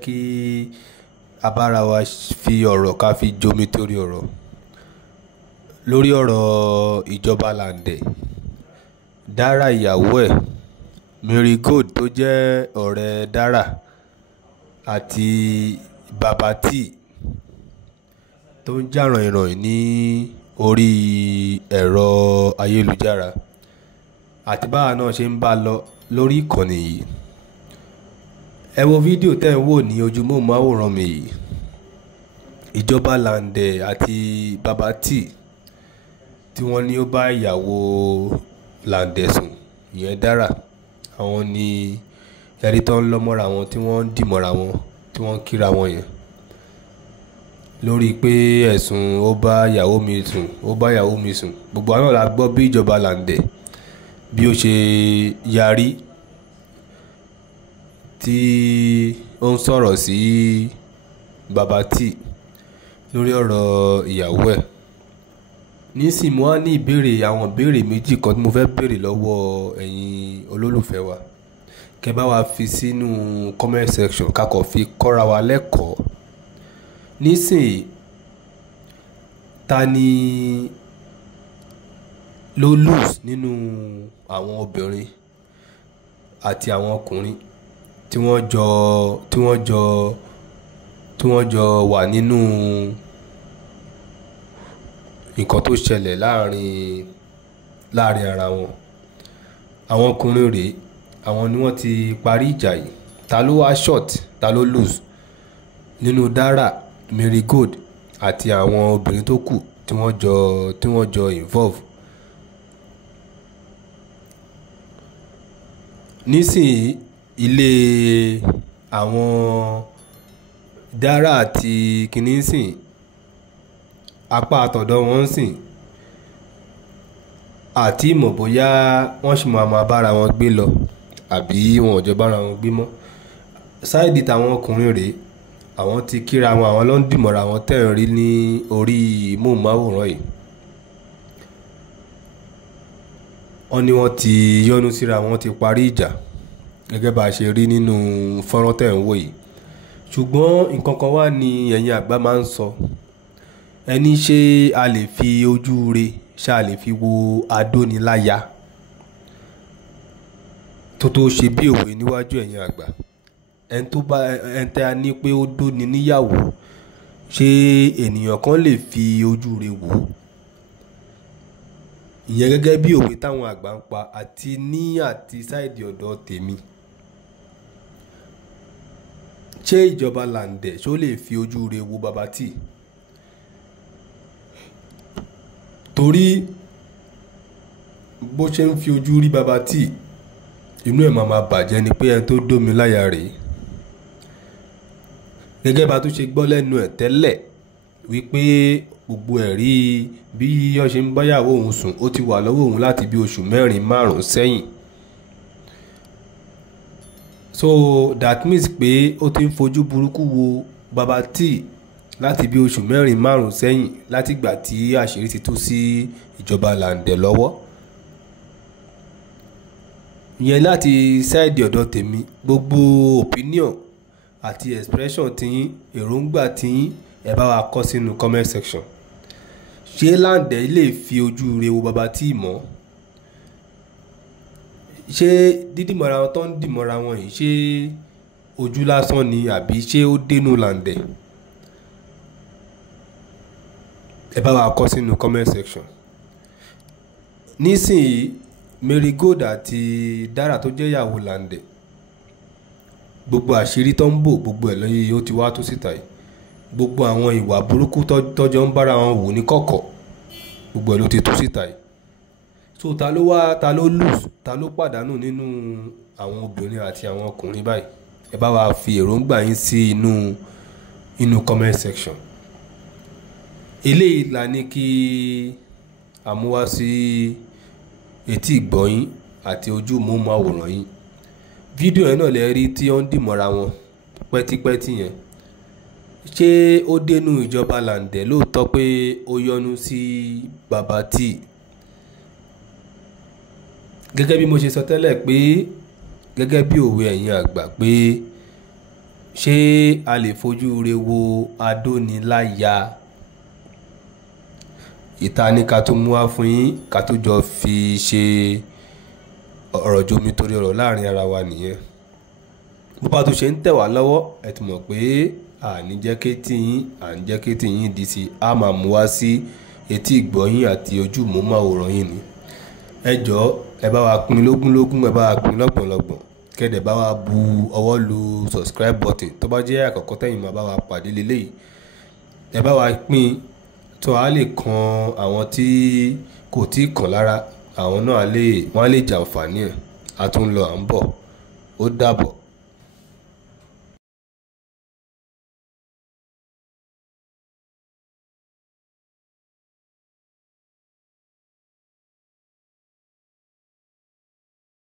kí a bára wa fi ọ̀rọ̀ ká fi jomi torí ọ̀rọ̀ lórí ọ̀rọ̀ ìjọba Lande. Dara ìyàwó ẹ̀ Mary Gold tó jẹ́ ọ̀rẹ́ Dara àti Baba T tó ń jà ràìnràìn ní orí ẹ̀rọ ayélujára àti báwa náà ṣe ń bá lọ lórí ìkànnì yìí. Ẹ wo fídíò tẹ́ ń wò ní ojúmọ́máwòrán mi yìí. Ìjọba Lande àti Baba T tí wọ́n ní ó bá ìyàwó Lande sùn ìyẹn Dara, àwọn ní ẹ̀rí tó ń lọ́mọ́ra wọn tí wọ́n ń dìmọ́ra wọn tí wọ́n ń kíra wọn yẹn lórí pé ẹ̀sùn ó bá ìyàwó mi sùn. Gbogbo àwọn la gbọ́ bí ìjọba Lande bí ó ṣe yarí tí ó ń sọ̀rọ̀ sí Baba T lórí ọ̀rọ̀ ìyàwó ẹ̀. Nísìnyí mo wá ní àwọn ìbéèrè méjì kan tí mo fẹ́ béèrè lọ́wọ́ ẹ̀yin olólùfẹ́ wa. Kẹ́ bá wa fi sínú comment section ká kọ́ fi kọ́ra wa lẹ́kọ̀ọ́. Nísìnyí ta ni ló lose nínú àwọn obìnrin àti àwọn ọkùnrin tí wọ́n jọ wà nínú nǹkan tó ṣẹlẹ̀ láàrin ara wọn. Àwọn ọkùnrin rèé, àwọn ni wọ́n ti parí ìjà yìí. Ta ló wá short, ta ló lose nínú Dara, Mary Gold àti àwọn obìnrin tó kù tí wọ́n jọ involve. Nísìnyí ilé àwọn Dara àti kìíní sìn apá àtọ̀dọ̀ wọn sìn àti ìmọ̀ bóyá wọ́n sì máa bára wọn gbé lọ àbí wọn ò jọ bára wọn gbé mọ́. Sáìdì táwọn ọkùnrin rèé, àwọn ti kíra wọn, àwọn ló ń dìmọ̀ra wọn tẹ́ ń rí ní orí móhùnmáwòrán yìí. Wọ́n ní wọ́n ti yọ́nú síra wọn, ti parí ìjà gẹ́gẹ́ bá a ṣe rí nínú fọ́nrán tẹ́ ń wò yìí. Ṣùgbọ́n nǹkan kan wà ní ẹ̀yin àgbà máa ń sọ, ẹni ṣé a lè fi ojú re ṣá lè fi wo adóniláya tó ṣe bí òwe níwájú ẹ̀yin àgbà. Ẹni tẹ́ a ní pé ó dóni níyàwó, ṣé ènìyàn kan lè fi ojú re wò? Ìyẹn gẹ́gẹ́ bí òwe táwọn àgbà ń pa àti sáìdì ọ̀dọ̀ tèmi. Ṣé ìjọba Lande ṣó lè fi ojú re wo Baba T? Torí bó ṣe ń fi ojú rí Baba T, inú ẹ̀ máa bàjẹ́ ni pé ẹni tó dómi láya rèé. Gẹ́gẹ́ bá tún ṣe gbọ́ lẹ́nu ẹ̀ tẹ́lẹ̀ wípé gbogbo ẹ̀rí bí ó ṣe ń báyàwó òun sùn ó ti wà lọ́wọ́ òun láti bí oṣù 4-5 sẹ́yìn. So that means pé ó ti ń fojú burúkú wo Baba T láti bí oṣù 4-5 sẹ́yìn, láti ìgbà tí àṣírí ti tú sí ìjọba Lande lọ́wọ́. Ìyẹn láti sáìdì ọ̀dọ̀ tèmi, gbogbo opinion àti expression tiyín, èròǹgbà tiyín, ẹ bá wa kọ sínú comment section. Ṣé Lande lè fi ojú re wo Baba T mọ́? Ṣé dídìmọ̀ra wọn tó ń dìmọ̀ra wọn yìí ṣé ojú lásán ni àbí ṣé ó dénú Lande? Ẹ bá wa kọ sínú comment section. Nísìnyí Mary Gold àti Dara tó jẹ́ ìyàwó Lande, gbogbo àṣírí tó ń bò gbogbo ẹ̀ lọ́yẹ́ ó ti wá tó síta yìí. Gbogbo àwọn ìwà burúkú tọ́jọ́ ń bára wọn wò ní kọ̀kọ̀ gbogbo ẹ̀ ló ti tó síta yìí. So ta ló lose, ta ló pàdánù nínú àwọn obìnrin àti àwọn ọkùnrin báyìí? Ẹ bá wa fi èròǹgbà yín sí inú comment section. Eléyìí la ní kí àmúwá sí etí ìgbọ́yín àti ojú móhùnmáwòrán yín. Fídíò yẹn náà lè rí tí ó ń dìmọ̀ra wọn pẹ́típẹ́tí yẹn. Ṣé ó dénú ìjọba Lande lóòótọ́ pé ó yọ́nú sí Baba T? Gẹ́gẹ́ bí mo ṣe sọ tẹ́lẹ̀ pé gẹ́gẹ́ bí òwe ẹ̀yin àgbà pé ṣé a lè fojú re wo adóniláya. Ìta ní ká tó mú wá fún yín ká tó jọ fi ṣe ọ̀rọ̀ jomi torí ọ̀rọ̀ láàrin ara wa nìyẹn. Bó bá tó ṣe ń tẹ̀ wá lọ́wọ́ ẹ ti mọ̀ pé àní jẹ́ kétí yín di sí a máa mú wá sí etí ìgbọ́yín àti ojú móhùnmáwòrán yín ni. Ẹ jọ̀ọ́ ẹ bá wa pín lógúnlógún, ẹ bá wa pín lọ́gbọ̀nlọ́gbọ̀n, kẹ́dẹ̀ bá wa bu ọwọ́ lu subscribe button tó bá jẹ́ àkọ́kọ́ tẹ́yin máa bá wa pàdé lélẹ́yìí. Ẹ bá wa pín tó a lè kan àwọn tí kò tí kàn lára, àwọn náà wọ́n á lè jàǹfààní ẹ̀. A tún lọ à ń bọ̀, ó dàbọ̀.